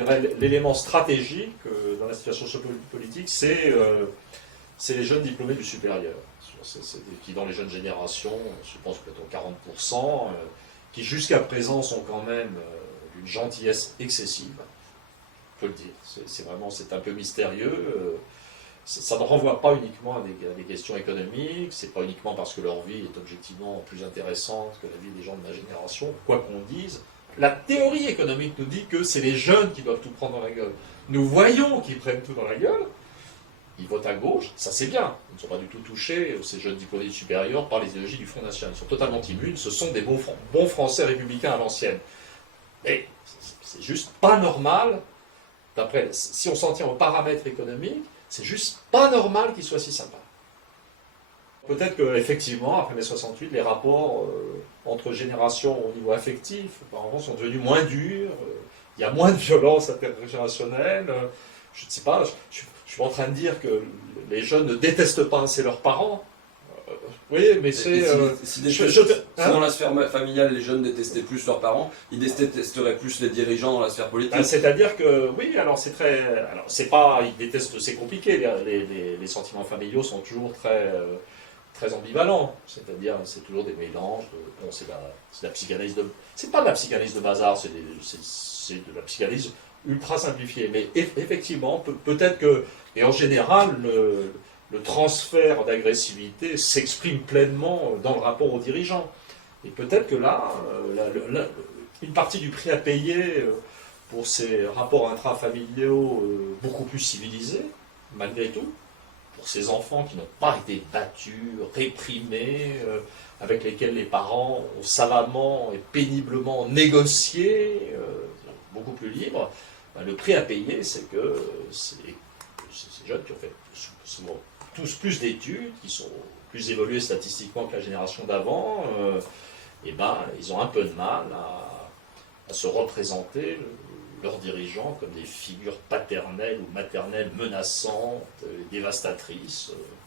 dirais, l'élément stratégique dans la situation politique, c'est les jeunes diplômés du supérieur, qui dans les jeunes générations, je pense peut-être 40%, qui jusqu'à présent sont quand même d'une gentillesse excessive, on peut le dire. C'est un peu mystérieux. Ça ne renvoie pas uniquement à des questions économiques, c'est pas uniquement parce que leur vie est objectivement plus intéressante que la vie des gens de ma génération, quoi qu'on dise. La théorie économique nous dit que c'est les jeunes qui doivent tout prendre dans la gueule. Nous voyons qu'ils prennent tout dans la gueule, ils votent à gauche, ça c'est bien. Ils ne sont pas du tout touchés, ces jeunes diplômés supérieurs, par les idéologies du Front National. Ils sont totalement immunes, ce sont des bons Français républicains à l'ancienne. Mais c'est juste pas normal, si on s'en tient aux paramètres économiques, c'est juste pas normal qu'ils soient si sympas. Peut-être qu'effectivement, après mai 68, les rapports entre générations au niveau affectif, apparemment, sont devenus moins durs, il y a moins de violence intergénérationnelle. Je ne sais pas, je suis en train de dire que les jeunes ne détestent pas assez leurs parents. Oui, mais c'est... Si dans la sphère familiale, les jeunes détestaient plus leurs parents, ils détesteraient plus les dirigeants dans la sphère politique. C'est-à-dire que, oui, alors c'est très... Alors, c'est pas... Ils détestent, c'est compliqué, les sentiments familiaux sont toujours très ambivalents. C'est-à-dire, c'est toujours des mélanges, bon, c'est de la psychanalyse de... C'est pas de la psychanalyse de bazar, c'est de la psychanalyse ultra simplifiée. Mais effectivement, peut-être que... Et en général, le transfert d'agressivité s'exprime pleinement dans le rapport aux dirigeants. Et peut-être que là, une partie du prix à payer pour ces rapports intrafamiliaux beaucoup plus civilisés, malgré tout, pour ces enfants qui n'ont pas été battus, réprimés, avec lesquels les parents ont savamment et péniblement négocié, beaucoup plus libres, le prix à payer, c'est que ces jeunes qui ont fait souvent tous plus d'études, qui sont plus évolués statistiquement que la génération d'avant, ils ont un peu de mal à se représenter leurs dirigeants comme des figures paternelles ou maternelles menaçantes, dévastatrices.